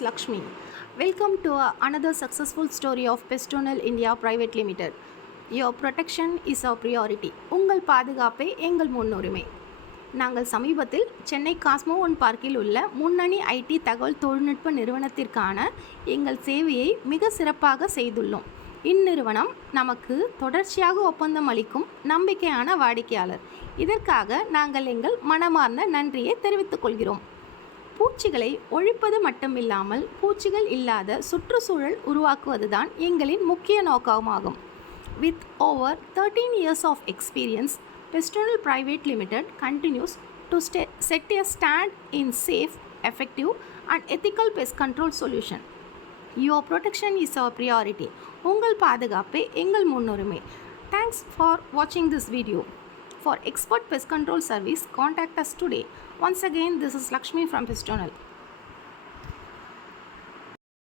Lakshmi welcome to uh, another successful story of Pestonal India Private limited Your protection is a priority உங்கள் பாதுகாப்பே எங்கள் முன்னுரிமை. நாங்கள் சமீபத்தில் சென்னை காஸ்மோ ஒன் பார்க்கில் உள்ள முன்னணி ஐடி தகவல் தொழில்நுட்ப நிறுவனத்திற்கான எங்கள் சேவையை மிக சிறப்பாக செய்துள்ளோம். இந்நிறுவனம் நமக்கு தொடர்ச்சியாக ஒப்பந்தம் அளிக்கும் நம்பிக்கையான வாடிக்கையாளர். இதற்காக நாங்கள் எங்கள் மனமார்ந்த நன்றியை தெரிவித்துக் கொள்கிறோம். பூச்சிகளை ஒழிப்பது மட்டுமில்லாமல் பூச்சிகள் இல்லாத சுற்றுச்சூழல் உருவாக்குவதுதான் எங்களின் முக்கிய நோக்கமாகும். With over thirteen years of experience Pestonal private limited continues to stay set a stand in safe effective and ethical pest control solution your protection is our priority உங்கள் பாதுகாப்பே எங்கள் முன்னுரிமை. தேங்க்ஸ் ஃபார் வாட்சிங் this video For expert pest control service, contact us today. Once again, this is Lakshmi from Pistonal.